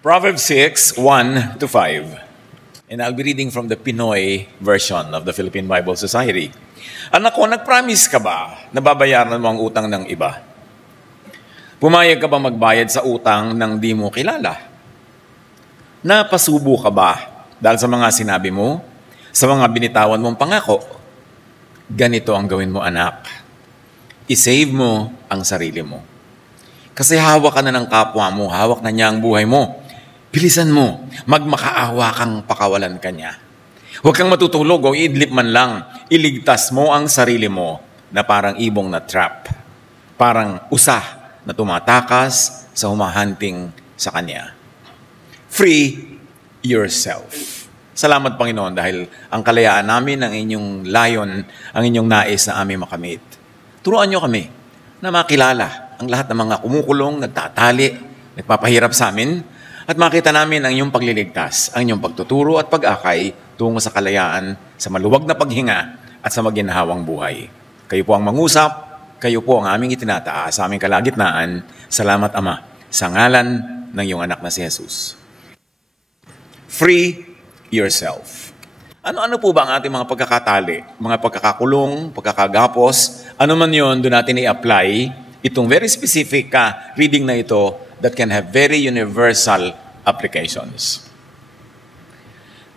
Proverbs 6:1 to 5. And I'll be reading from the Pinoy version of the Philippine Bible Society. Anak ko, nag-promise ka ba na babayaran mo ang utang ng iba? Pumayag ka ba magbayad sa utang ng di mo kilala? Napasubo ka ba dahil sa mga sinabi mo, sa mga binitawan mong pangako? Ganito ang gawin mo, anak. I-save mo ang sarili mo. Kasi hawak ka na ng kapwa mo, hawak na niya ang buhay mo. Bilisan mo, magmakaawa kang pakawalan ka niya. Huwag kang matutulog o idlip man lang. Iligtas mo ang sarili mo na parang ibong na trap. Parang usa na tumatakas sa humahunting sa kanya. Free yourself. Salamat, Panginoon, dahil ang kalayaan namin, ang inyong layon, ang inyong nais na aming makamit. Turuan niyo kami na makilala ang lahat ng mga kumukulong, nagtatali, nagpapahirap sa amin, at makita namin ang inyong pagliligtas, ang inyong pagtuturo at pag-akay tungo sa kalayaan, sa maluwag na paghinga at sa maginhawang buhay. Kayo po ang mangusap, kayo po ang aming itinataas sa aming kalagitnaan. Salamat, Ama, sa ngalan ng iyong anak na si Jesus. Free yourself. Ano-ano po ba ang ating mga pagkakatali, mga pagkakakulong, pagkakagapos? Ano man yun, doon natin i-apply itong very specific reading na ito that can have very universal applications.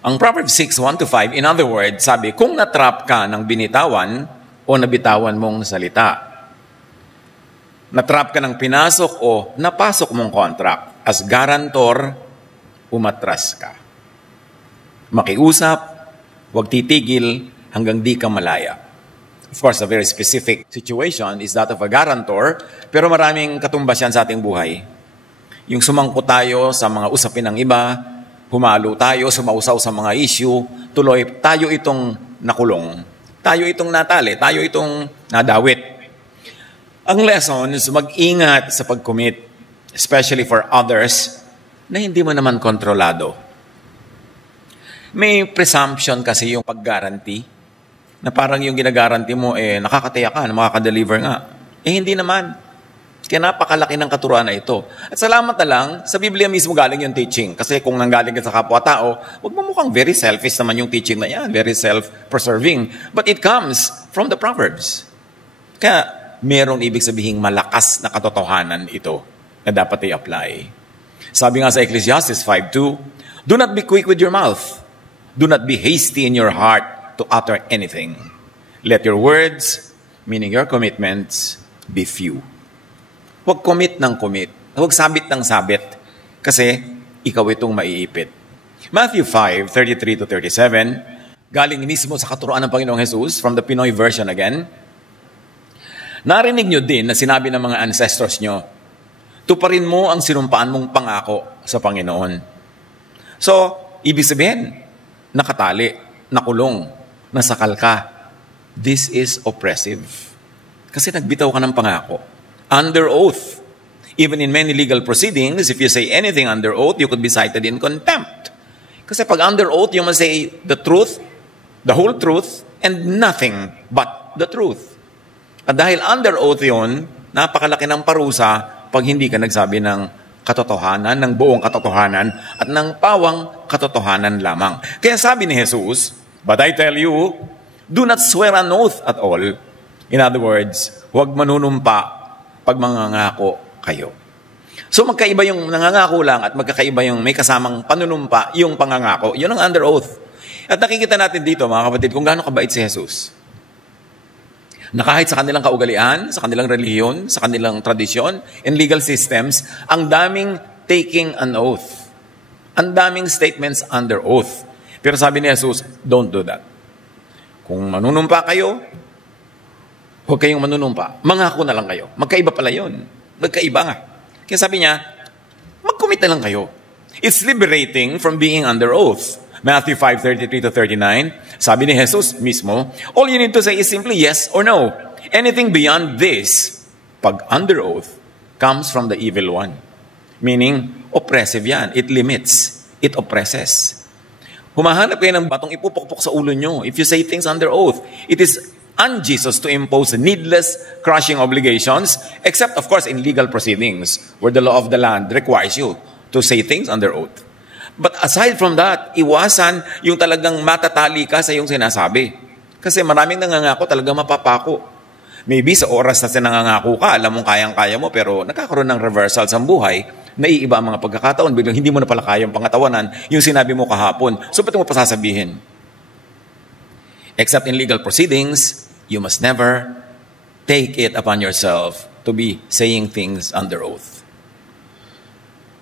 Ang Proverbs 6:1 to 5, in other words, sabi, kung natrap ka ng binitawan o nabitawan mong salita, natrap ka ng pinasok o napasok mong contract, as guarantor, umatras ka. Makiusap, huwag titigil hanggang di ka malaya. Of course, a very specific situation is that of a guarantor, pero maraming katumbas yan sa ating buhay. Yung sumangko tayo sa mga usapin ng iba, humalo tayo, sumausaw sa mga issue, tuloy tayo itong nakulong, tayo itong natali, tayo itong nadawit. Ang lesson is mag-ingat sa pag-commit, especially for others, na hindi mo naman kontrolado. May presumption kasi yung pag-guarantee, na parang yung ginagaranti mo, nakakataya ka na makakadeliver nga. Hindi naman. Kaya napakalaki ng katuruan na ito. At salamat na lang, sa Biblia mismo galing yung teaching. Kasi kung nanggaling ka sa kapwa-tao, huwag mo mukhang very selfish naman yung teaching na yan, very self-preserving. But it comes from the Proverbs. Kaya merong ibig sabihing malakas na katotohanan ito na dapat i-apply. Sabi nga sa Ecclesiastes 5:2, do not be quick with your mouth. Do not be hasty in your heart to utter anything. Let your words, meaning your commitments, be few. Huwag commit ng commit. Huwag sabit ng sabit. Kasi ikaw itong maiipit. Matthew 5:33 to 37, galing mismo sa katuruan ng Panginoong Jesus, from the Pinoy version again. Narinig nyo din na sinabi ng mga ancestors nyo, tuparin mo ang sinumpaan mong pangako sa Panginoon. So, ibig sabihin, nakatali, nakulong, nasakal ka. This is oppressive. Kasi nagbitaw ka ng pangako. Under oath. Even in many legal proceedings, if you say anything under oath, you could be cited in contempt. Kasi pag under oath, you must say the truth, the whole truth, and nothing but the truth. At dahil under oath yun, napakalaki ng parusa pag hindi ka nagsabi ng katotohanan, ng buong katotohanan, at ng pawang katotohanan lamang. Kaya sabi ni Jesus, but I tell you, do not swear an oath at all. In other words, huwag manunumpa pag mangangako kayo. So magkaiba yung nangangako lang at magkakaiba yung may kasamang panunumpa, yung pangangako. Yun ang under oath. At nakikita natin dito, mga kapatid, kung gaano kabait si Jesus. Na kahit sa kanilang kaugalian, sa kanilang relihiyon, sa kanilang tradisyon, and legal systems, ang daming taking an oath. Ang daming statements under oath. Pero sabi ni Jesus, don't do that. Kung manunumpa kayo, huwag kayong manunumpa. Mangako na lang kayo. Magkaiba pala yun. Magkaiba nga. Kaya sabi niya, mag-commit na lang kayo. It's liberating from being under oath. Matthew 5:33 to 39, sabi ni Jesus mismo, all you need to say is simply yes or no. Anything beyond this, pag under oath, comes from the evil one. Meaning, oppressive yan. It limits. It oppresses. Humahanap kayo ng batong ipupukpok sa ulo nyo. If you say things under oath, it is un-Jesus to impose needless, crushing obligations, except, of course, in legal proceedings, where the law of the land requires you to say things under oath. But aside from that, iwasan yung talagang matatali ka sa iyong sinasabi. Kasi maraming nangangako talagang mapapako. Maybe sa oras na sinangangako ka, alam mong kayang-kaya mo, pero nagkakaroon ng reversal sa buhay, naiiba ang mga pagkakataon, biglang hindi mo na pala kayang pangatawanan yung sinabi mo kahapon. So, ba't mo pa sasabihin? Except in legal proceedings, you must never take it upon yourself to be saying things under oath.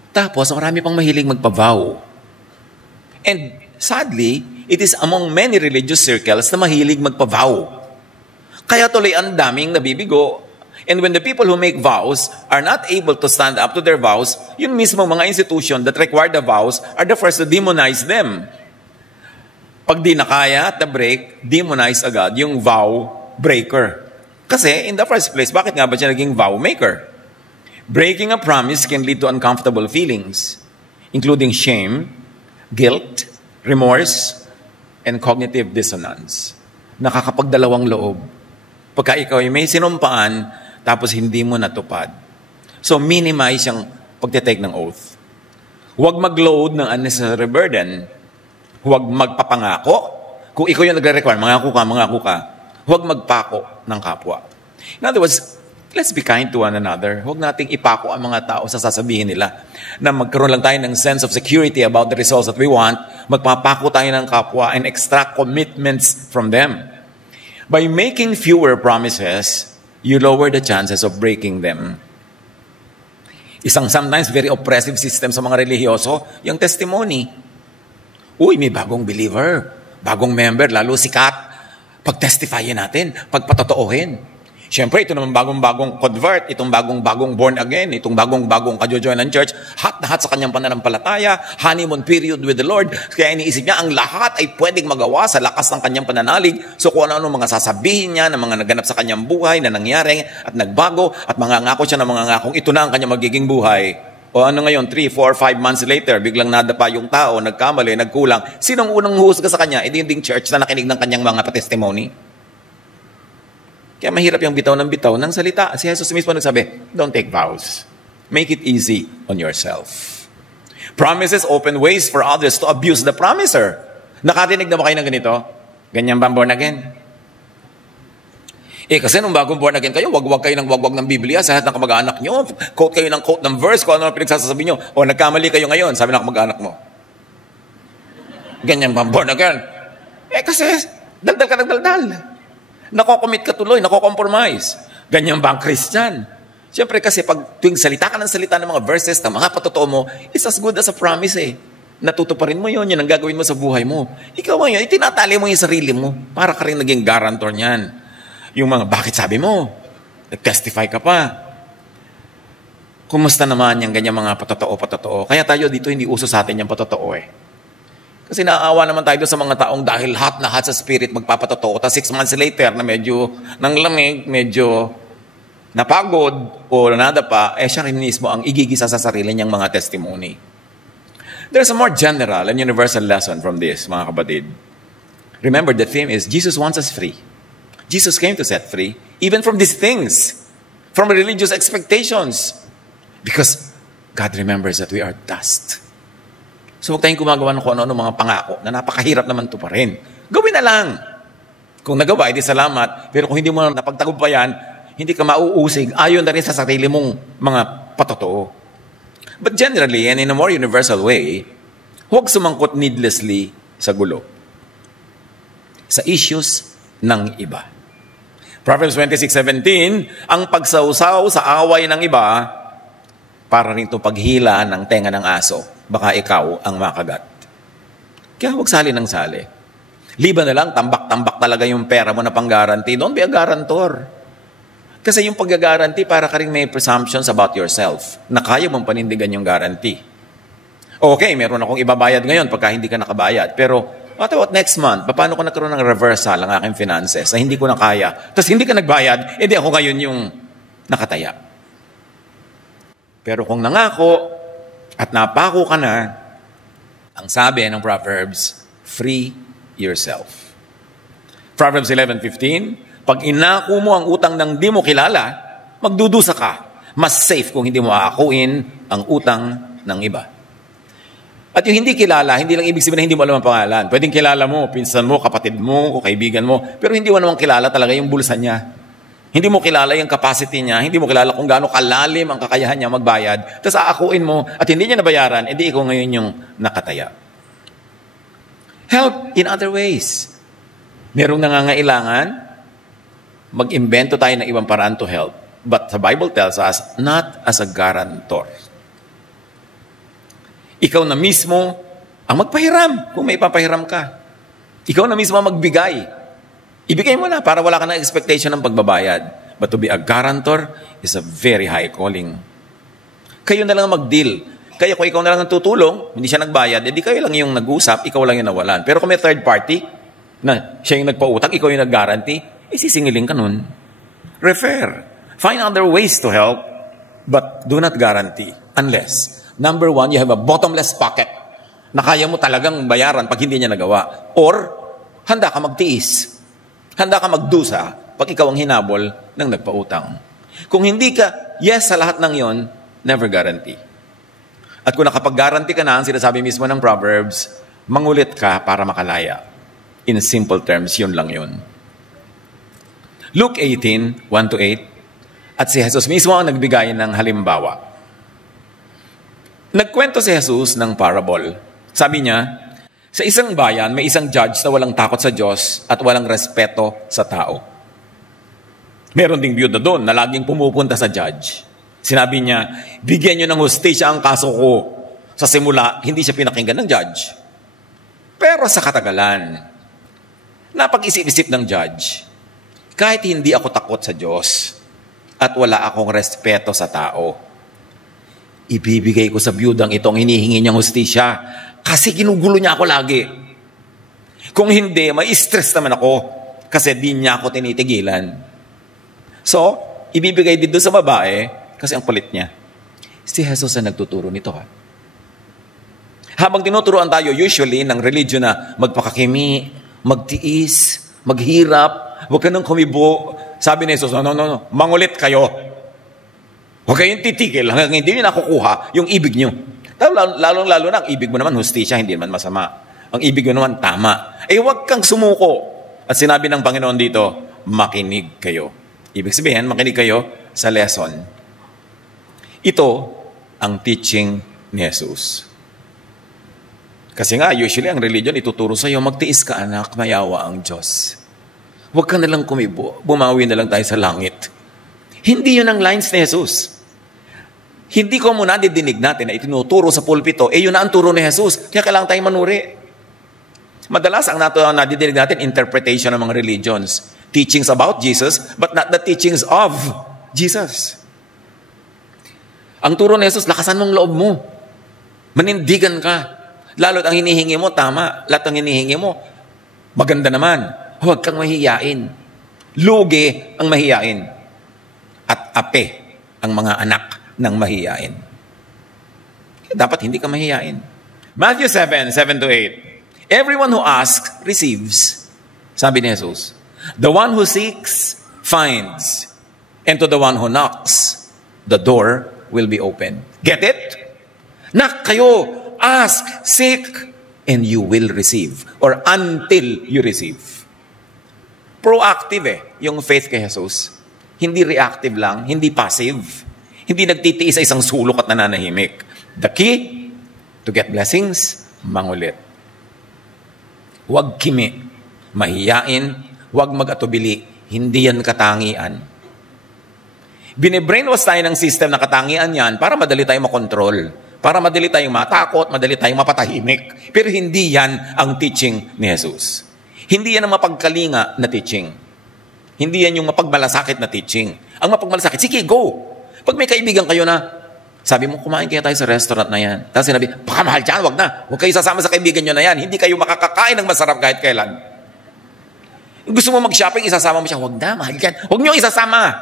Tapos, marami pang mahilig magpa-vow. And sadly, it is among many religious circles na mahilig magpa-vow. Kaya tuloy ang daming nabibigo. And when the people who make vows are not able to stand up to their vows, yun mismo mga institution that require the vows are the first to demonize them. Pag di na kaya at na-break, demonize agad yung vow breaker. Kasi in the first place, bakit nga ba siya naging vow maker? Breaking a promise can lead to uncomfortable feelings, including shame, guilt, remorse, and cognitive dissonance. Nakakapagdalawang loob. Pagka ikaw ay may sinumpaan, tapos hindi mo natupad. So minimize yung pagtitake ng oath. Huwag mag-load ng unnecessary burden. Huwag magpapangako. Kung ikaw yung nagre-require, mangako ka. Huwag magpako ng kapwa. In other words, let's be kind to one another. Huwag nating ipako ang mga tao sa sasabihin nila. Na magkaroon lang tayo ng sense of security about the results that we want, magpapako tayo ng kapwa and extract commitments from them. By making fewer promises, you lower the chances of breaking them. Isang sometimes very oppressive system sa mga relihiyoso, yung testimony. Uy, may bagong believer, bagong member, lalo sikat. Pag-testifyin natin, pagpatotoohin. Siyempre, ito naman bagong-bagong convert, itong bagong-bagong born again, itong bagong-bagong kajojoin ng church, hot na hot sa kanyang pananampalataya, honeymoon period with the Lord. Kaya iniisip niya, ang lahat ay pwedeng magawa sa lakas ng kanyang pananalig. So kung ano-ano mga sasabihin niya, na mga naganap sa kanyang buhay, na nangyari at nagbago, at mangangako siya ng mga ngakong ito na ang kanyang magiging buhay. O ano ngayon, 3, 4, 5 months later, biglang nadapa yung tao, nagkamali, nagkulang. Sinong unang husga sa kanya? Ding church na nakinig ng kanyang mga testimony. Kaya mahirap yung bitaw ng salita. Si Jesus mismo nagsabi, don't take vows. Make it easy on yourself. Promises open ways for others to abuse the promiser. Nakarinig na ba kayo ng ganito? Ganyan ba born again? Kasi nung bagong born again kayo, wag-wag kayo ng wag-wag ng Biblia sa lahat ng kamag-anak nyo. Quote kayo ng quote ng verse kung ano pinagsasabi nyo. O nagkamali kayo ngayon, sabi ng kamag-anak mo. Ganyan ba born again? Kasi daldal ka ng daldal. Nako-commit ka tuloy, nako-compromise. Ganyan ba ang Christian? Siyempre kasi pag tuwing salita ka ng salita ng mga verses na mga patotoo mo, it's as good as a promise Natutuparin mo yun ang gagawin mo sa buhay mo. Ikaw ngayon, itinatali mo yung sarili mo para ka rin naging guarantor niyan. Yung mga, bakit sabi mo? Nag-testify ka pa. Kumusta naman yung ganyan mga patotoo? Kaya tayo dito hindi uso sa atin yung patotoo Kasi naaawa naman tayo sa mga taong dahil hot na hot sa spirit, magpapatotoo. Tapos 6 months later na medyo nanglamig, medyo napagod o nadapa, siya rin mismo ang igigisa sa sarili niyang mga testimony. There's a more general and universal lesson from this, mga kapatid. Remember, the theme is Jesus wants us free. Jesus came to set free, even from these things, from religious expectations. Because God remembers that we are dust. So huwag tayong gumagawa ng kung ano mga pangako na napakahirap naman ito pa rin. Gawin na lang. Kung nagawa, edi salamat. Pero kung hindi mo napagtagumpayan, hindi ka mauusig ayon na rin sa sarili mong mga patotoo. But generally, and in a more universal way, huwag sumangkot needlessly sa gulo. Sa issues ng iba. Proverbs 26:17, ang pagsausaw sa away ng iba, para rin ito paghila ng tenga ng aso. Baka ikaw ang makagat. Kaya huwag sali ng sali. Liban na lang, tambak-tambak talaga yung pera mo na pang-guarantee. Don't be a guarantor. Kasi yung pag-guarantee, para ka rin may presumptions about yourself na kaya mong panindigan yung guarantee. Okay, meron akong ibabayad ngayon pagka hindi ka nakabayad. Pero, what about next month? Paano ko nagkaroon ng reversal ang aking finances na hindi ko na kaya? Tapos hindi ka nagbayad, edi ako ngayon yung nakataya. Pero kung nangako at napako ka na, ang sabi ng Proverbs, free yourself. Proverbs 11:15, pag inako mo ang utang ng di mo kilala, magdudusa ka. Mas safe kung hindi mo aakuin ang utang ng iba. At yung hindi kilala, hindi lang ibig sabihin na hindi mo alam ang pangalan. Pwedeng kilala mo, pinsan mo, kapatid mo, o kaibigan mo, pero hindi mo naman kilala talaga yung bulsa niya. Hindi mo kilala yung capacity niya, hindi mo kilala kung gaano kalalim ang kakayahan niya magbayad. Tapos aakuin mo at hindi niya nabayaran, edi ikaw ngayon yung nakataya. Help in other ways. Merong nangangailangan, mag-imbento tayo ng ibang paraan to help. But the Bible tells us, not as a guarantor. Ikaw na mismo ang magpahiram kung may ipapahiram ka. Ikaw na mismo ang magbigay. Ibigay mo na para wala ka ng expectation ng pagbabayad. But to be a guarantor is a very high calling. Kayo na lang mag-deal. Kaya kung ikaw na lang ang tutulong, hindi siya nagbayad, edi kayo lang yung nag-usap, ikaw lang yung nawalan. Pero kung may third party, na siya yung nagpautang, ikaw yung nag-guarantee, isisingiling ka nun. Refer. Find other ways to help, but do not guarantee. Unless, number one, you have a bottomless pocket na kaya mo talagang bayaran pag hindi niya nagawa. Or, handa ka magtiis. Handa ka magdusa pag ikaw ang hinabol ng nagpautang. Kung hindi ka, yes sa lahat ng yon, never guarantee. At kung nakapag-guarantee ka na, ang sinasabi mismo ng Proverbs, mangulit ka para makalaya. In simple terms, yun lang yun. Luke 18, 1-8, at si Jesus mismo ang nagbigay ng halimbawa. Nagkwento si Jesus ng parable. Sabi niya, sa isang bayan, may isang judge na walang takot sa Diyos at walang respeto sa tao. Meron ding byuda doon na laging pumupunta sa judge. Sinabi niya, bigyan niyo ng hustisya ang kaso ko. Sa simula, hindi siya pinakinggan ng judge. Pero sa katagalan, napag-isip-isip ng judge, kahit hindi ako takot sa Diyos at wala akong respeto sa tao, ibibigay ko sa byudang ito ang hinihingi niyang hustisya kasi ginugulo niya ako lagi. Kung hindi, may stress naman ako kasi di niya ako tinitigilan. So, ibibigay din doon sa babae kasi ang kulit niya. Si Jesus ang nagtuturo nito. Habang tinuturuan tayo usually ng religion na magpakakimi, magtiis, maghirap, huwag ka nang kumibo. Sabi ni Jesus, no, mangulit kayo. Huwag kayong titigil hanggang hindi nyo nakukuha yung ibig nyo. Lalo na, ang ibig mo naman, hustisya, hindi naman masama. Ang ibig mo naman, tama. Huwag kang sumuko. At sinabi ng Panginoon dito, makinig kayo. Ibig sabihin, makinig kayo sa lesson. Ito ang teaching ni Jesus. Kasi nga, usually ang religion ituturo sa iyo, magtiis ka anak, mayawa ang Diyos. Huwag ka nalang kumibo, bumawi na lang tayo sa langit. Hindi yun ang lines ni Jesus. Hindi ko muna didinig natin na itinuturo sa pulpito, yun na ang turo ni Jesus. Kaya kailangan tayong manuri. Madalas ang nadidinig natin, interpretation ng mga religions. Teachings about Jesus, but not the teachings of Jesus. Ang turo ni Jesus, lakasan mong loob mo. Manindigan ka. Lalo't ang hinihingi mo, tama. Lahat ang hinihingi mo, maganda naman. Huwag kang mahiyain. Lugi ang mahiyain. At ape ang mga anak ng mahiyain. Dapat hindi ka mahiyain. Matthew 7, 7-8. Everyone who asks, receives. Sabi ni Jesus. The one who seeks, finds. And to the one who knocks, the door will be open. Get it? Knock kayo, ask, seek, and you will receive. Or until you receive. Proactive yung faith kay Jesus. Hindi reactive lang, hindi passive. Hindi nagtitiis sa isang sulok at nananahimik. The key to get blessings, mangulit. Huwag kimi, mahiyain, huwag mag-atubili, hindi yan katangian. Bine-brainwash tayo ng system na katangian yan para madali tayong makontrol, para madali tayong matakot, madali tayong mapatahimik. Pero hindi yan ang teaching ni Jesus. Hindi yan ang mapagkalinga na teaching. Hindi yan yung mapagmalasakit na teaching. Ang mapagmalasakit, sige, go! Pag may kaibigan kayo na, sabi mo, kumain kaya tayo sa restaurant na yan. Tapos sinabi, baka mahal dyan, wag na. Huwag kayo sasama sa kaibigan nyo na yan. Hindi kayo makakakain ng masarap kahit kailan. Gusto mo mag-shopping, isasama mo siya, wag na, mahal dyan. Huwag nyo isasama.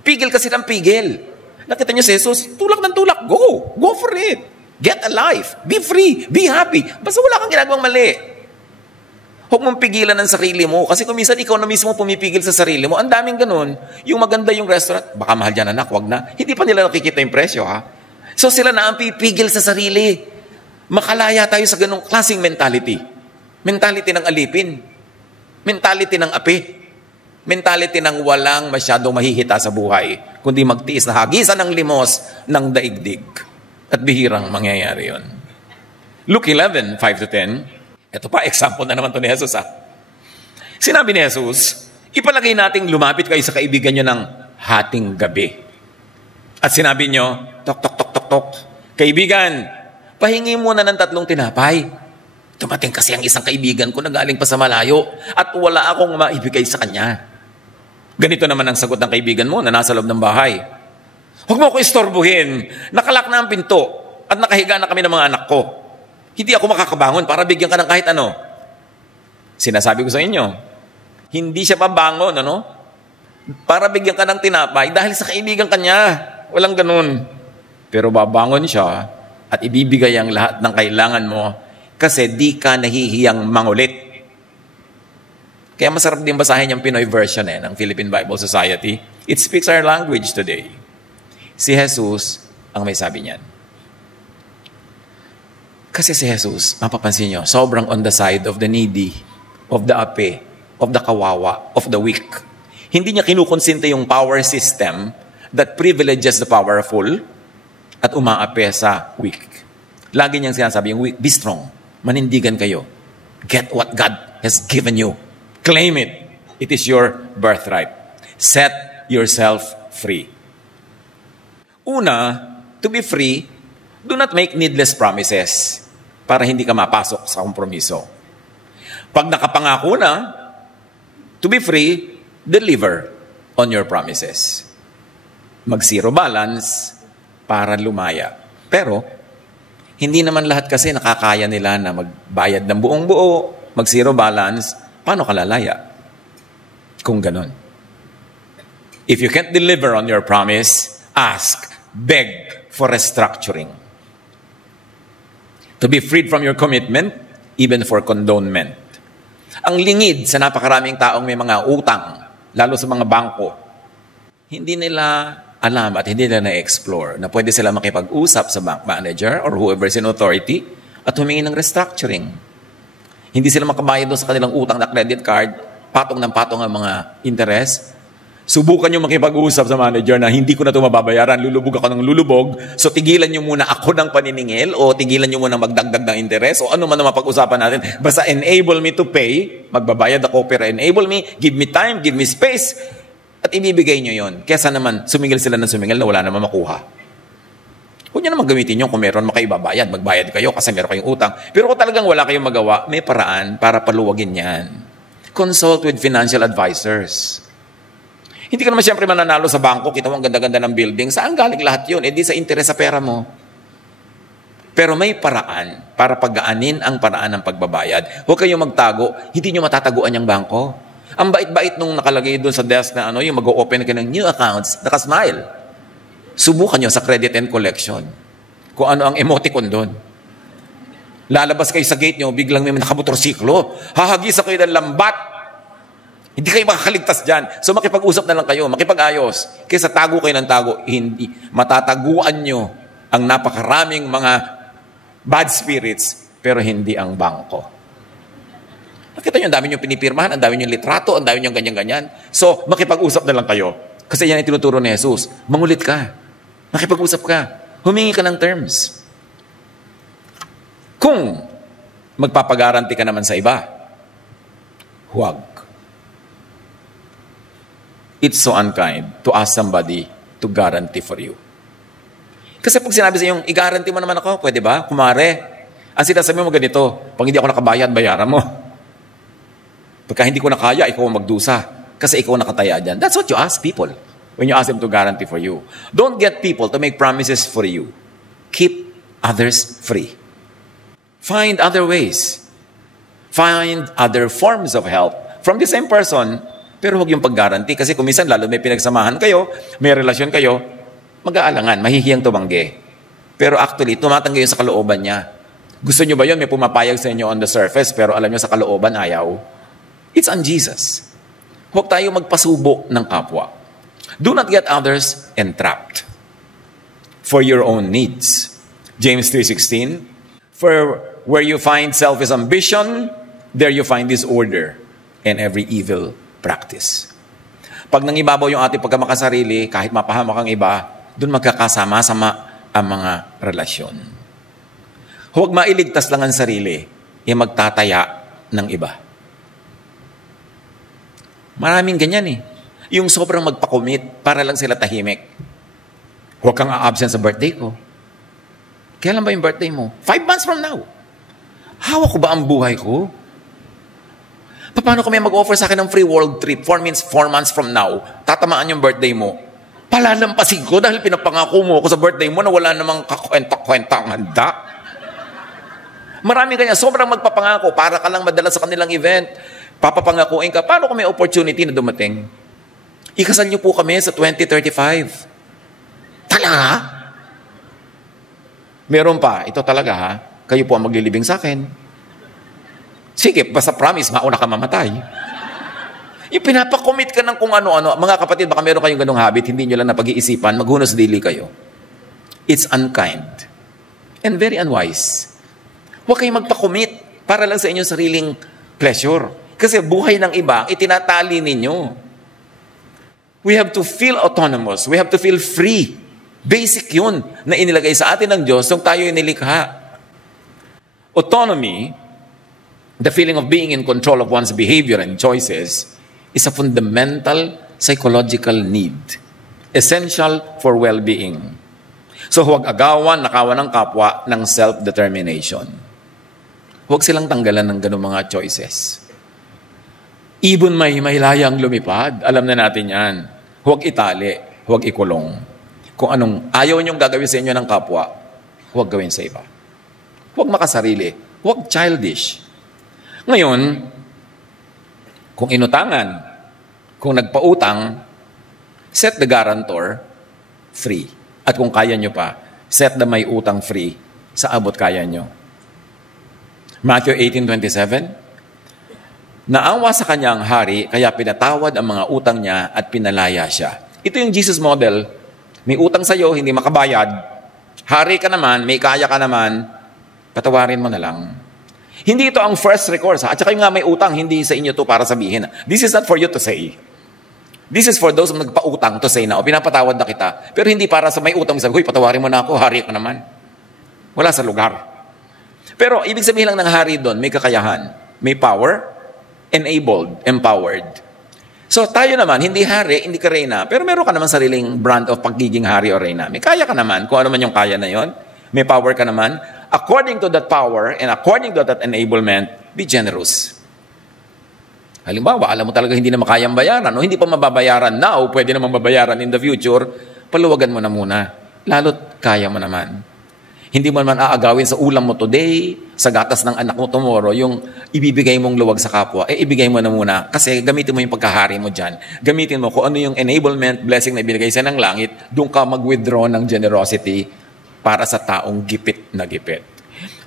Pigil kasi ng pigil. Nakita niyo si Jesus, tulak ng tulak, go! Go for it! Get a life! Be free! Be happy! Basta wala kang ginagawang mali. Huwag mong pigilan ang sarili mo. Kasi kung minsan ikaw na mismo pumipigil sa sarili mo, ang daming ganun. Yung maganda yung restaurant, baka mahal dyan anak, wag na. Hindi pa nila nakikita yung presyo, ha? So sila na ang pipigil sa sarili. Makalaya tayo sa ganong klaseng mentality. Mentality ng alipin. Mentality ng api. Mentality ng walang masyadong mahihita sa buhay, kundi magtiis na hagisan ng limos ng daigdig. At bihirang mangyayari yon. Luke 11, 5-10. Ito pa, example na naman to ni Jesus. Sinabi ni Jesus, ipalagay nating lumapit kayo sa kaibigan nyo ng hating gabi. At sinabi nyo, tok, tok, tok, tok, tok. Kaibigan, pahingi muna ng 3 tinapay. Dumating kasi ang isang kaibigan ko na galing pa sa malayo at wala akong maibigay sa kanya. Ganito naman ang sagot ng kaibigan mo na nasa loob ng bahay. Huwag mo ako istorbuhin. Nakalak na ang pinto at nakahiga na kami ng mga anak ko. Hindi ako makakabangon para bigyan ka ng kahit ano. Sinasabi ko sa inyo, hindi siya pabangon, ano? Para bigyan ka ng tinapay dahil sa kaibigan kanya. Walang ganun. Pero babangon siya at ibibigay ang lahat ng kailangan mo kasi di ka nahihiyang mangulit. Kaya masarap din basahin yung Pinoy version ng Philippine Bible Society. It speaks our language today. Si Jesus ang may sabi niyan. Kasi si Jesus, mapapansin nyo, sobrang on the side of the needy, of the ape, of the kawawa, of the weak. Hindi niya kinukonsinte yung power system that privileges the powerful at umaape sa weak. Lagi niyang sinasabi yung weak, be strong, manindigan kayo. Get what God has given you. Claim it. It is your birthright. Set yourself free. Una, to be free, do not make needless promises para hindi ka mapasok sa kompromiso. Pag nakapangako na, to be free, deliver on your promises. Mag-zero balance para lumaya. Pero, hindi naman lahat kasi nakakaya nila na magbayad ng buong buo, mag-zero balance, paano ka lalaya? Kung ganon. If you can't deliver on your promise, ask, beg for restructuring. To be freed from your commitment, even for condonement. Ang lingid sa napakaraming taong may mga utang, lalo sa mga bangko, hindi nila alam at hindi nila na-explore na pwede sila makipag-usap sa bank manager or whoever is in authority at humingi ng restructuring. Hindi sila makabayad doon sa kanilang utang na credit card, patong ng patong ang mga interest. Subukan nyo makipag-usap sa manager na hindi ko na ito mababayaran, lulubog ako ng lulubog, so tigilan nyo muna ako ng paniningil o tigilan nyo muna magdagdag ng interest o ano man na mapag-usapan natin. Basta enable me to pay, magbabayad ako pero enable me, give me time, give me space, at ibibigay nyo yon. Kesa naman sumingil sila ng sumingil na wala naman makuha. Huwag nyo naman gamitin nyo kung meron makaibabayad, magbayad kayo kasi meron kayong utang. Pero kung talagang wala kayong magawa, may paraan para paluwagin yan. Consult with financial advisors. Hindi ka naman siyempre mananalo sa bangko, kita mo ang ganda-ganda ng building. Saan galing lahat yun? Eh di sa interes sa pera mo. Pero may paraan para pagaanin ang paraan ng pagbabayad. Huwag kayong magtago, hindi nyo matataguan yung bangko. Ang bait-bait nung nakalagay doon sa desk na yung mag-o-open ka ng new accounts, nakasmile. Subukan nyo sa credit and collection. Kung ano ang emoticon doon. Lalabas kayo sa gate nyo, biglang may nakamotorsiklo. Hahagisa kayo ng lambat. Hindi kayo makakaligtas dyan. So makipag-usap na lang kayo, makipag-ayos. Kaysa tago kayo ng tago, hindi. Matataguan nyo ang napakaraming mga bad spirits, pero hindi ang bangko. Nakita nyo, ang dami nyo pinipirmahan, ang dami nyo litrato, ang dami nyo ganyan-ganyan. So makipag-usap na lang kayo. Kasi yan ay tinuturo ni Jesus. Mangulit ka. Makipag-usap ka. Humingi ka ng terms. Kung magpapagaranti ka naman sa iba, huwag. It's so unkind to ask somebody to guarantee for you. Kasi pag sinabi sa iyo, i-guarantee mo naman ako, pwede ba? Kumare, ang sinasabi mo ganito, pag hindi ako nakabayad, bayaran mo. Pagka hindi ko nakaya, ikaw ang magdusa. Kasi ikaw ang nakataya dyan. That's what you ask people when you ask them to guarantee for you. Don't get people to make promises for you. Keep others free. Find other ways. Find other forms of help from the same person. Pero huwag yung pag-guarantee kasi kung minsan lalo may pinagsamahan kayo, may relasyon kayo, mag-aalangan, mahihiyang tumanggi. Pero actually, tumatanggi yun sa kalooban niya. Gusto nyo ba yun? May pumapayag sa inyo on the surface, pero alam nyo sa kalooban, ayaw. It's on Jesus. Huwag tayo magpasubo ng kapwa. Do not get others entrapped for your own needs. James 3:16, For where you find selfish ambition, there you find disorder and every evil practice. Pag nangibabaw yung ating pagkamakasarili, kahit mapahamak ang iba, doon magkakasama-sama ang mga relasyon. Huwag mailigtas lang ang sarili, magtataya ng iba. Maraming ganyan eh. Yung sobrang magpakomit para lang sila tahimik. Huwag kang a-absent sa birthday ko. Kailan ba yung birthday mo? 5 months from now. Hawak ko ba ang buhay ko? Paano kung may mag-offer sa akin ng free world trip 4 months from now, tatamaan yung birthday mo? Palalampasin ko dahil pinapangako mo ako sa birthday mo na wala namang kakwenta-kwenta ang handa. Marami kanya, sobrang magpapangako para ka lang madala sa kanilang event. Papapangakuin ka, paano kung may opportunity na dumating? Ikasal niyo po kami sa 2035. Talaga? Meron pa, ito talaga ha, kayo po ang maglilibing sa akin. Sige, basta promise, mauna ka mamatay. Yung pinapakomit ka ng kung ano-ano. Mga kapatid, baka meron kayong ganung habit, hindi nyo lang napag-iisipan, maghunos dili kayo. It's unkind and very unwise. Huwag kayong magpakomit para lang sa inyong sariling pleasure. Kasi buhay ng iba, itinatali ninyo. We have to feel autonomous. We have to feel free. Basic yun na inilagay sa atin ng Diyos nung tayo nilikha. Autonomy, the feeling of being in control of one's behavior and choices, is a fundamental psychological need, essential for well-being. So huwag agawan, nakawan ng kapwa ng self-determination. Huwag silang tanggalan ng ganung mga choices. Ibon may layang lumipad, alam na natin yan. Huwag itali, huwag ikulong. Kung anong ayaw niyong gagawin sa inyo ng kapwa, huwag gawin sa iba. Huwag makasarili, huwag childish. Ngayon, kung inutangan, kung nagpautang, set the guarantor free. At kung kaya nyo pa, set the may utang free sa abot kaya nyo. Matthew 18:27, naawa sa kanya ang hari, kaya pinatawad ang mga utang niya at pinalaya siya. Ito yung Jesus model. May utang sa'yo, hindi makabayad. Hari ka naman, may kaya ka naman, patawarin mo na lang. Hindi ito ang first recourse. At saka yung nga may utang, hindi sa inyo to para sabihin. This is not for you to say. This is for those who nagpautang to say na, o pinapatawad na kita. Pero hindi para sa may utang, sabi, huy, patawarin mo na ako, hari ka naman. Wala sa lugar. Pero ibig sabihin lang ng hari doon, may kakayahan, may power, enabled, empowered. So tayo naman, hindi hari, hindi ka reyna, pero meron ka naman sariling brand of pagiging hari o reyna. May kaya ka naman, kung ano man yung kaya na yon, may power ka naman. According to that power and according to that enablement, be generous. Halimbawa, alam mo talaga hindi na makayang bayaran o hindi pa mababayaran now, pwede naman mabayaran in the future, paluwagan mo na muna. Lalo't kaya mo naman. Hindi mo naman aagawin sa ulam mo today, sa gatas ng anak mo tomorrow, yung ibibigay mong luwag sa kapwa, ibigay mo na muna. Kasi gamitin mo yung pagkahari mo dyan. Gamitin mo kung ano yung enablement, blessing na ibinigay sa ng langit, doon ka mag-withdraw ng generosity para sa taong gipit na gipit.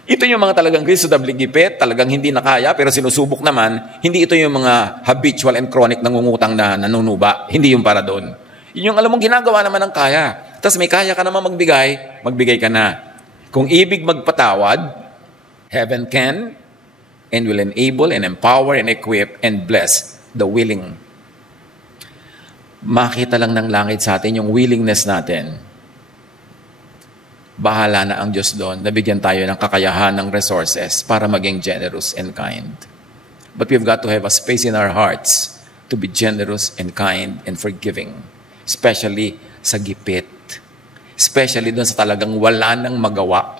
Ito yung mga talagang Kristo-dabli gipit, talagang hindi na kaya, pero sinusubok naman, hindi ito yung mga habitual and chronic nangungutang na nanunuba. Hindi yung para doon. Yun yung alam mong ginagawa naman ng kaya. Tapos may kaya ka naman magbigay ka na. Kung ibig magpatawad, heaven can and will enable and empower and equip and bless the willing. Makita lang ng langit sa atin yung willingness natin. Bahala na ang Diyos doon. Nabigyan tayo ng kakayahan ng resources para maging generous and kind. But we've got to have a space in our hearts to be generous and kind and forgiving. Especially sa gipit. Especially doon sa talagang wala nang magawa.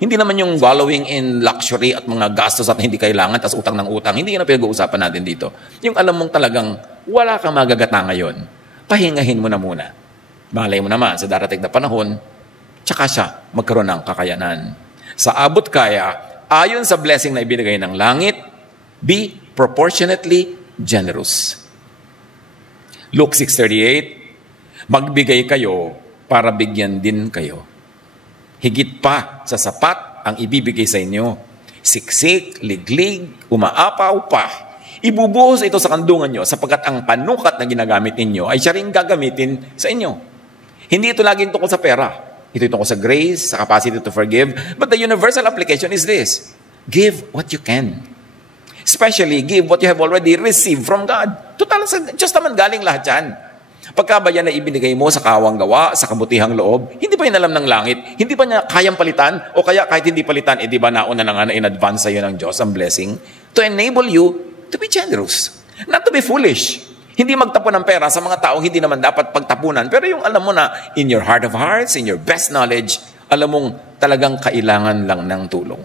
Hindi naman yung wallowing in luxury at mga gastos at hindi kailangan, tas utang ng utang. Hindi yun ang pinag-uusapan natin dito. Yung alam mong talagang wala kang magagata ngayon, pahingahin mo na muna. Malay mo naman sa darating na panahon, tsaka siya magkaroon ng kakayanan. Sa abot kaya, ayon sa blessing na ibinigay ng langit, be proportionately generous. Luke 6:38, magbigay kayo para bigyan din kayo. Higit pa sa sapat ang ibibigay sa inyo. Siksik, liglig, umaapaw pa. Ibubuhos ito sa kandungan nyo sapagkat ang panukat na ginagamit ninyo ay siya rin gagamitin sa inyo. Hindi ito laging tungkol sa pera. Ito tungkol sa grace, sa capacity to forgive. But the universal application is this. Give what you can. Especially, give what you have already received from God. Total, sa Diyos naman galing lahat yan. Pagka ba yan na ibinigay mo sa kawang gawa, sa kabutihang loob, hindi ba yun alam ng langit? Hindi ba niya kayang palitan? O kaya kahit hindi palitan, di ba nauna na nga na in advance sa'yo ng Diyos ang blessing? To enable you to be generous. Not to be foolish. Hindi magtapon ng pera sa mga taong hindi naman dapat pagtapunan. Pero yung alam mo na, in your heart of hearts, in your best knowledge, alam mong talagang kailangan lang ng tulong.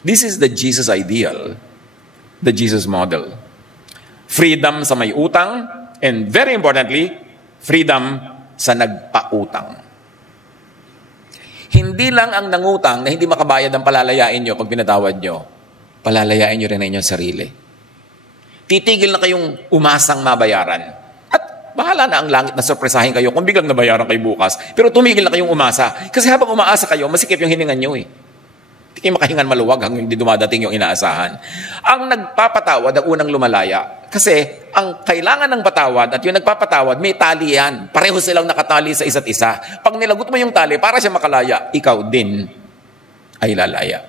This is the Jesus ideal, the Jesus model. Freedom sa may utang, and very importantly, freedom sa nagpautang. Hindi lang ang nangutang na hindi makabayad ang palalayain nyo pag pinatawad nyo. Palalayain nyo rin ang inyong sarili. Titigil na kayong umasang mabayaran. At bahala na ang langit na sorpresahin kayo kung biglang nabayaran kayo bukas. Pero tumigil na kayong umasa. Kasi habang umaasa kayo, masikip yung hiningan nyo eh. Hindi kayo makahingan maluwag hanggang hindi dumadating yung inaasahan. Ang nagpapatawad ang unang lumalaya. Kasi ang kailangan ng patawad at yung nagpapatawad, may tali yan. Pareho silang nakatali sa isa't isa. Pag nilagot mo yung tali, para siya makalaya, ikaw din ay lalaya.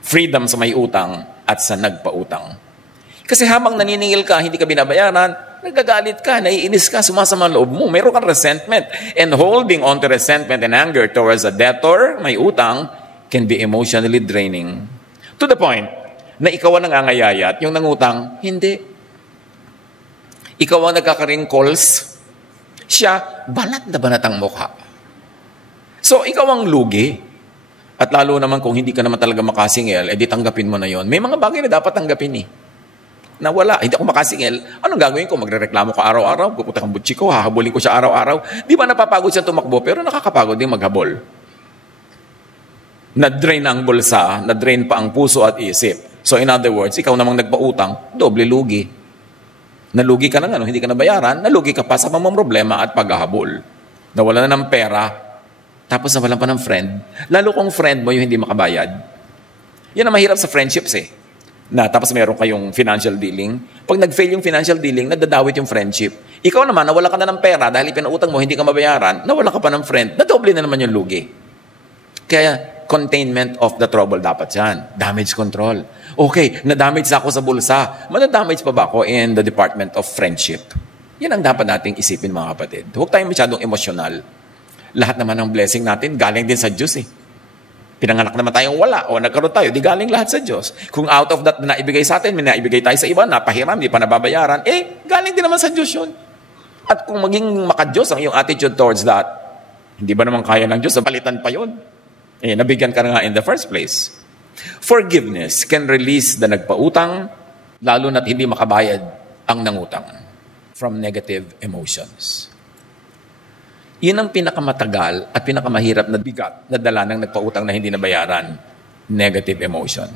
Freedom sa may utang at sa nagpautang. Kasi habang naniningil ka, hindi ka binabayaran, nagagalit ka, naiinis ka, sumasama ang loob mo, meron kang resentment. And holding on to resentment and anger towards a debtor, may utang, can be emotionally draining. To the point na ikaw ang nangangayayat, yung nangutang, hindi. Ikaw ang nagkaka-wrinkles, siya, banat na banat ang mukha. So, ikaw ang lugi. At lalo naman kung hindi ka naman talaga makasingil, edi tanggapin mo na yon. May mga bagay na dapat tanggapin eh. Na wala, hindi ako makasingil, anong gagawin ko? Magrereklamo ko araw-araw, pupunta kang butsi ko, hahabulin ko siya araw-araw. Di ba napapagod siya tumakbo, pero nakakapagod din maghabol. Na-drain ang bulsa, na-drain pa ang puso at isip. So in other words, ikaw namang nagpautang, doble lugi. Nalugi ka na nga, hindi ka nabayaran, nalugi ka pa sa problema at paghahabol. Nawala na ng pera, tapos nawalan pa ng friend. Lalo kung friend mo yung hindi makabayad. Yan ang mahirap sa friendships eh. Na tapos meron kayong financial dealing. Pag nag-fail yung financial dealing, nadadawit yung friendship. Ikaw naman, nawala ka na ng pera dahil pinautang mo, hindi ka mabayaran, nawala ka pa ng friend, nadoble na naman yung lugi. Kaya, containment of the trouble dapat yan. Damage control. Okay, na-damage ako sa bulsa. Madadamage pa ba ako in the department of friendship? Yan ang dapat nating isipin mga kapatid. Huwag tayong masyadong emosyonal. Lahat naman ng blessing natin, galing din sa Diyos eh. Pinanganak naman tayong wala o nagkaroon tayo, di galing lahat sa Diyos. Kung out of that na naibigay sa atin, may naibigay tayo sa iba, napahiram, di pa nababayaran, galing din naman sa Diyos yun. At kung maging maka-Diyos ang iyong attitude towards that, hindi ba naman kaya ng Diyos, palitan pa yun. Nabigyan ka na nga in the first place. Forgiveness can release the nagpautang, lalo na't hindi makabayad ang nangutang from negative emotions. Yun ang pinakamatagal at pinakamahirap na bigat na dala ng nagpautang na hindi nabayaran. Negative emotion.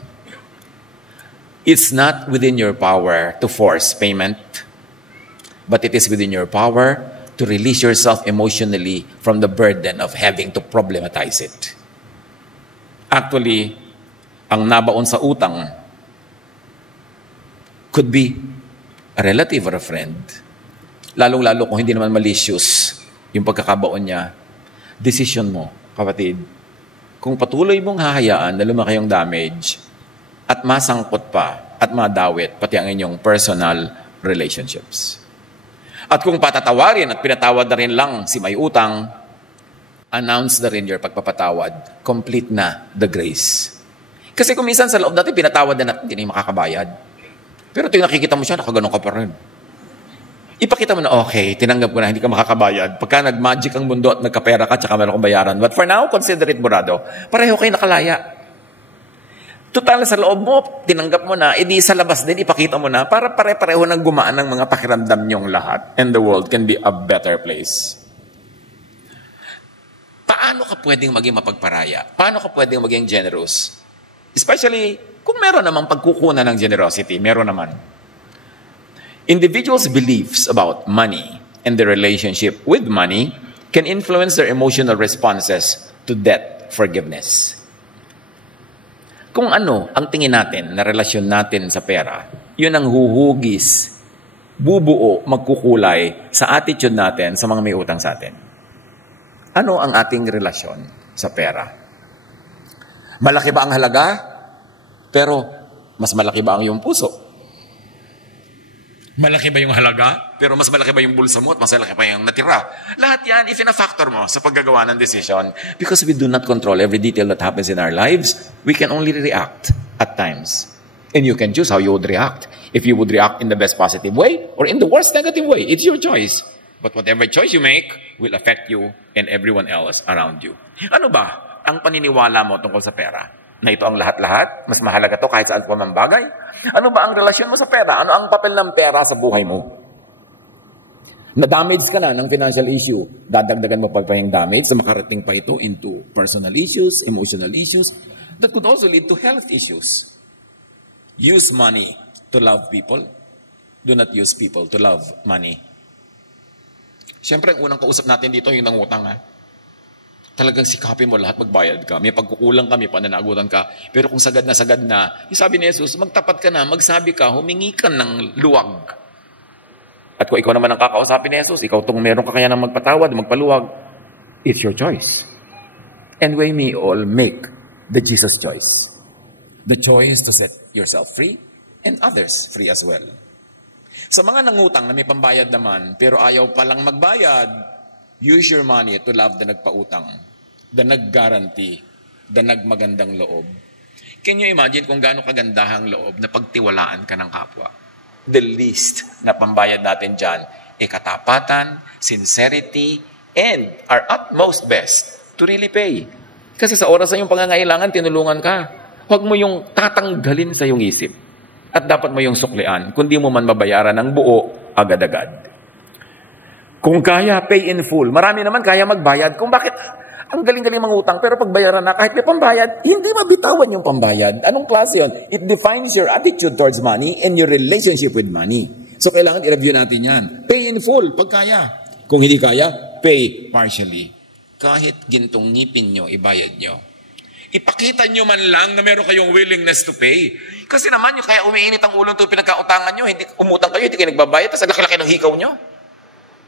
It's not within your power to force payment, but it is within your power to release yourself emotionally from the burden of having to problematize it. Actually, ang nabaon sa utang could be a relative or a friend. Lalong-lalo kung hindi naman malicious yung pagkakabaon niya, decision mo, kapatid, kung patuloy mong hahayaan na lumaki yung damage at masangkot pa at madawit pati ang inyong personal relationships. At kung patatawarin at pinatawad na rin lang si may utang, announce na rin your pagpapatawad, complete na the grace. Kasi kung minsan sa loob natin, pinatawad na natin, hindi na makakabayad. Pero ito yung nakikita mo siya, nakaganon ka pa rin. Ipakita mo na, okay, tinanggap ko na, hindi ka makakabayad. Pagka nag-magic ang mundo at nagkapera ka, tsaka meron kang bayaran. But for now, consider it burado. Pareho kayo nakalaya. Total, sa loob mo, tinanggap mo na, edi sa labas din, ipakita mo na, para pare-pareho nang gumaan ng mga pakiramdam niyong lahat. And the world can be a better place. Paano ka pwedeng maging mapagparaya? Paano ka pwedeng maging generous? Especially, kung meron namang pagkukunan ng generosity, meron naman. Individuals' beliefs about money and their relationship with money can influence their emotional responses to debt forgiveness. Kung ano ang tingin natin na relasyon natin sa pera, yun ang huhugis, bubuo, magkukulay sa attitude natin sa mga may utang sa atin. Ano ang ating relasyon sa pera? Malaki ba ang halaga? Pero mas malaki ba ang iyong puso? Malaki ba yung halaga? Pero mas malaki ba yung bulsa mo at mas malaki pa yung natira? Lahat yan, ifina-factor mo sa paggagawa ng decision. Because we do not control every detail that happens in our lives, we can only react at times. And you can choose how you would react. If you would react in the best positive way or in the worst negative way, it's your choice. But whatever choice you make will affect you and everyone else around you. Ano ba ang paniniwala mo tungkol sa pera? Na ito ang lahat-lahat? Mas mahalaga to kahit saan pa mang bagay? Ano ba ang relasyon mo sa pera? Ano ang papel ng pera sa buhay mo? Na-damage ka na ng financial issue. Dadagdagan mo pa yung damage sa makarating pa ito into personal issues, emotional issues, that could also lead to health issues. Use money to love people. Do not use people to love money. Siyempre, ang unang kausap natin dito yung nangutang, ha? Talagang sikapin mo lahat, magbayad ka. May pagkukulang ka, may pananagutan ka. Pero kung sagad na, sabi ni Jesus, magtapat ka na, magsabi ka, humingi ka ng luwag. At kung ikaw naman ang kakausapin ni Jesus, ikaw itong meron ka kaya ng magpatawad, magpaluwag, it's your choice. And we may all make the Jesus choice. The choice to set yourself free and others free as well. Sa mga nangutang na may pambayad naman, pero ayaw palang magbayad, use your money to love the nagpautang, the nag-guarantee, the nagmagandang loob. Can you imagine kung gaano kagandahang loob na pagtiwalaan ka ng kapwa? The least na pambayad natin dyan ay katapatan, sincerity, and our utmost best to really pay. Kasi sa oras na yung pangangailangan, tinulungan ka. Huwag mo yung tatanggalin sa iyong isip. At dapat mo yung suklian, kundi mo man mabayaran ng buo, agad-agad. Kung kaya, pay in full. Marami naman kaya magbayad. Kung bakit, ang galing-galing mangutang, pero pagbayaran na, kahit may pambayad, hindi mabitawan yung pambayad. Anong klase yun? It defines your attitude towards money and your relationship with money. So, kailangan i-review natin yan. Pay in full, pag kaya. Kung hindi kaya, pay partially. Kahit gintong ngipin nyo, ibayad nyo. Ipakita nyo man lang na meron kayong willingness to pay. Kasi naman, yung kaya umiinit ang ulong ito pinagkautangan nyo, hindi umutang kayo, hindi kayo nagbabayad, tapos laki-laki ng hikaw nyo.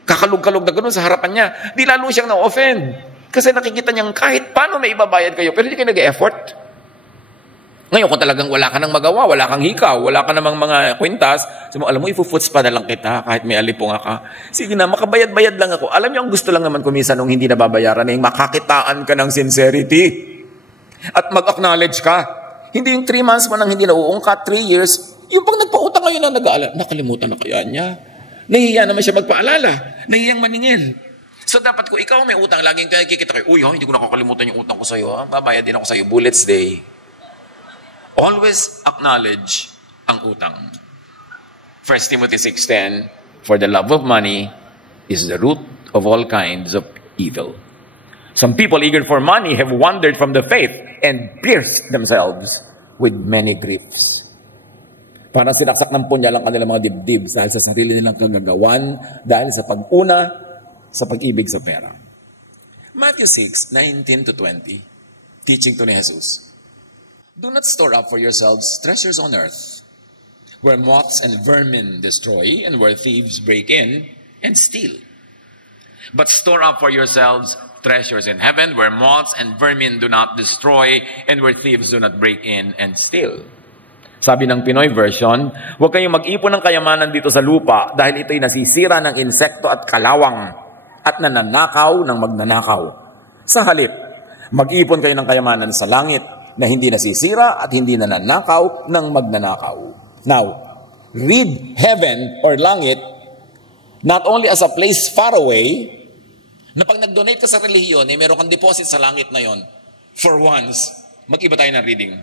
Kakalog-kalog na gano'n sa harapan niya. Di lalo siyang na-offend. Kasi nakikita niyang kahit paano may ibabayad kayo, pero hindi kayo nag-effort. Ngayon, kung talagang wala ka nang magawa, wala kang hikaw, wala ka namang mga kwintas, sabi mo, alam mo, ifu-foots pa na lang kita, kahit may alipunga ka. Sige na, makabayad-bayad lang ako. Alam niyo, ang gusto lang naman kuminsan nung hindi nababayaran, ay makakitaan ka ng sincerity. At mag-acknowledge ka. Hindi yung 3 months mo nang hindi nauungkat, 3 years, yung pag nagpautang ngayon na nag-aalala, nakalimutan na kaya niya. Nahihiya naman siya magpaalala. Nahihiyang maningil. So dapat kung ikaw may utang, laging kikita kayo, uy, hindi ko nakakalimutan yung utang ko sa'yo. Babayad din ako sa'yo. Bullets Day. Always acknowledge ang utang. 1 Timothy 6:10, for the love of money is the root of all kinds of evil. Some people eager for money have wandered from the faith and pierced themselves with many griefs. Parang sinaksak ng punya lang kanilang mga dibdib dahil sa sarili nilang kagagawan, dahil sa pag-una, sa pag-ibig sa pera. Matthew 6:19-20, teaching to ni Jesus. Do not store up for yourselves treasures on earth, where moths and vermin destroy, and where thieves break in and steal. But store up for yourselves treasures in heaven, where moths and vermin do not destroy, and where thieves do not break in and steal. Sabi ng Pinoy version, huwag kayong mag-ipon ng kayamanan dito sa lupa dahil ito'y nasisira ng insekto at kalawang at nananakaw ng magnanakaw. Sa halip, mag-ipon kayo ng kayamanan sa langit na hindi nasisira at hindi nananakaw ng magnanakaw. Now, read heaven or langit not only as a place far away, na pag nag-donate ka sa relihiyon, eh, meron kang deposit sa langit na yon. For once, mag-iba tayo ng reading.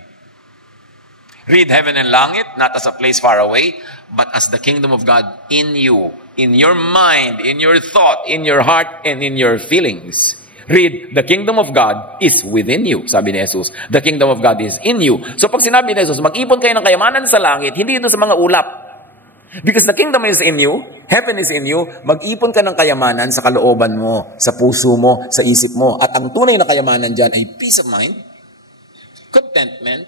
Read heaven and langit, not as a place far away, but as the kingdom of God in you, in your mind, in your thought, in your heart, and in your feelings. Read, the kingdom of God is within you, sabi ni Jesus. The kingdom of God is in you. So pag sinabi ni Jesus, mag-ipon kayo ng kayamanan sa langit, hindi ito sa mga ulap. Because the kingdom is in you, heaven is in you, mag-ipon ka ng kayamanan sa kalooban mo, sa puso mo, sa isip mo. At ang tunay na kayamanan dyan ay peace of mind, contentment,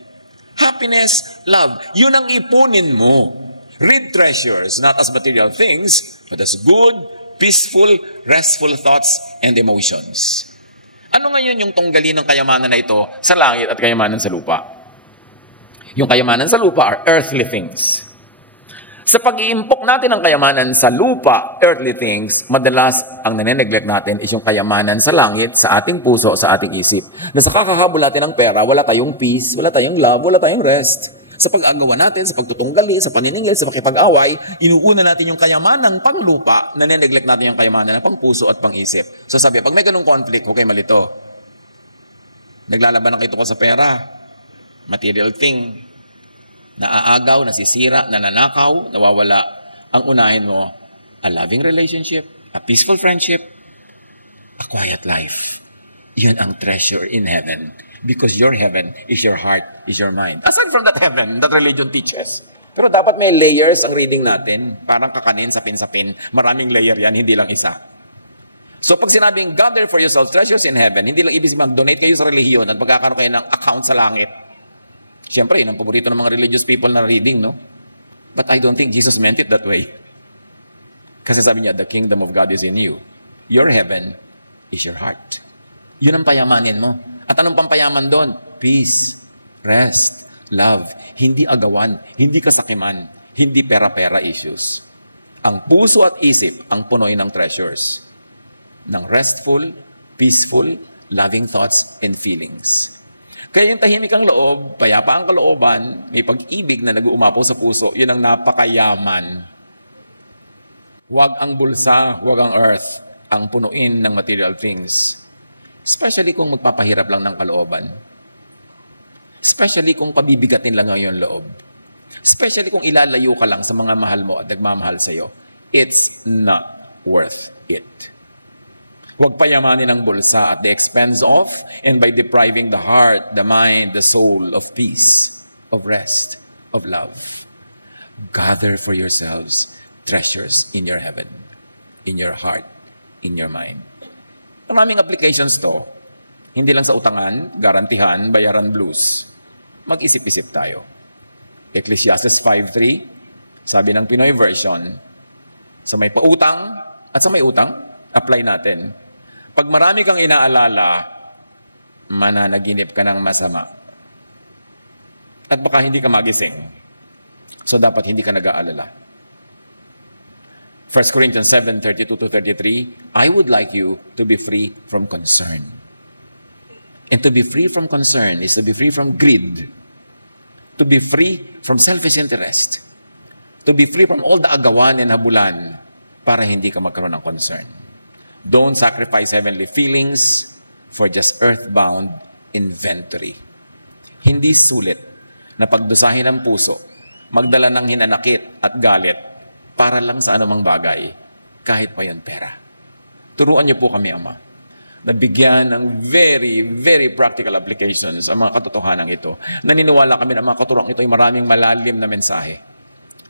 happiness, love. Yun ang ipunin mo. Read treasures, not as material things, but as good, peaceful, restful thoughts and emotions. Ano ngayon yung tunggali ng kayamanan na ito sa langit at kayamanan sa lupa? Yung kayamanan sa lupa are earthly things. Sa pag-iimpok natin ng kayamanan sa lupa, earthly things, madalas ang nane-neglect natin is yung kayamanan sa langit, sa ating puso, sa ating isip. Na sa kakahabol natin ng pera, wala tayong peace, wala tayong love, wala tayong rest. Sa pag-agawa natin, sa pagtutunggali, sa paniningil, sa pakipag-away, inuuna natin yung kayamanan pang-lupa, nane-neglect natin yung kayamanan ng pang-puso at pang-isip. So sabi, pag may ganung conflict, huwag kayo malito. Naglalaban na kayo sa pera, material thing, naaagaw, nasisira, nananakaw, nawawala. Ang unahin mo, a loving relationship, a peaceful friendship, a quiet life. Yan ang treasure in heaven. Because your heaven is your heart, is your mind. Aside from that heaven, that religion teaches. Pero dapat may layers ang reading natin. Parang kakanin, sapin-sapin. Maraming layer yan, hindi lang isa. So pag sinabing, gather for yourself treasures in heaven, hindi lang ibig sabihin mag-donate kayo sa relihiyon at magkakaroon kayo ng account sa langit. Siyempre, yun ang paborito ng mga religious people na reading, no? But I don't think Jesus meant it that way. Kasi sabi niya, the kingdom of God is in you. Your heaven is your heart. Yun ang payamanin mo. At anong pampayaman doon? Peace, rest, love, hindi agawan, hindi kasakiman, hindi pera-pera issues. Ang puso at isip ang punoy ng treasures. Ng restful, peaceful, loving thoughts and feelings. Kaya yung tahimik ang loob, payapa ang kalooban, may pag-ibig na nag-uumapaw sa puso, yun ang napakayaman. Huwag ang bulsa, huwag ang earth, ang punuin ng material things. Especially kung magpapahirap lang ng kalooban. Especially kung pabibigatin lang ngayon loob. Especially kung ilalayo ka lang sa mga mahal mo at nagmamahal sa'yo. It's not worth it. Huwag payamanin ang bulsa at the expense of and by depriving the heart, the mind, the soul of peace, of rest, of love. Gather for yourselves treasures in your heaven, in your heart, in your mind. Maraming applications to. Hindi lang sa utangan, garantihan, bayaran blues. Mag-isip-isip tayo. Ecclesiastes 5:3, sabi ng Pinoy version, sa may pautang at sa may utang, apply natin. Pag marami kang inaalala, mananaginip ka ng masama. At baka hindi ka magising. So dapat hindi ka nag-aalala. 1 Corinthians 7:32-33, I would like you to be free from concern. And to be free from concern is to be free from greed. To be free from selfish interest. To be free from all the agawan and habulan para hindi ka magkaroon ng concern. Don't sacrifice heavenly feelings for just earthbound inventory. Hindi sulit na pagdusahin ang puso, magdala ng hinanakit at galit para lang sa anumang bagay, kahit pa yan pera. Turuan niyo po kami, Ama, na bigyan ng very, very practical applications ang mga katotohanan ito. Naniniwala kami na mga katuruan ito ay maraming malalim na mensahe.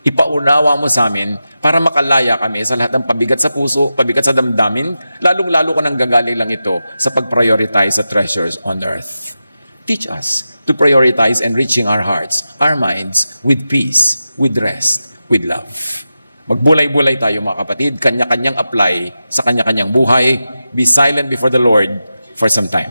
Ipaunawa mo sa amin para makalaya kami sa lahat ng pabigat sa puso, pabigat sa damdamin, lalong-lalo ko nang gagaling lang ito sa pag-prioritize sa treasures on earth. Teach us to prioritize enriching our hearts, our minds, with peace, with rest, with love. Magbulay-bulay tayo mga kapatid, kanya-kanyang apply sa kanya-kanyang buhay. Be silent before the Lord for some time.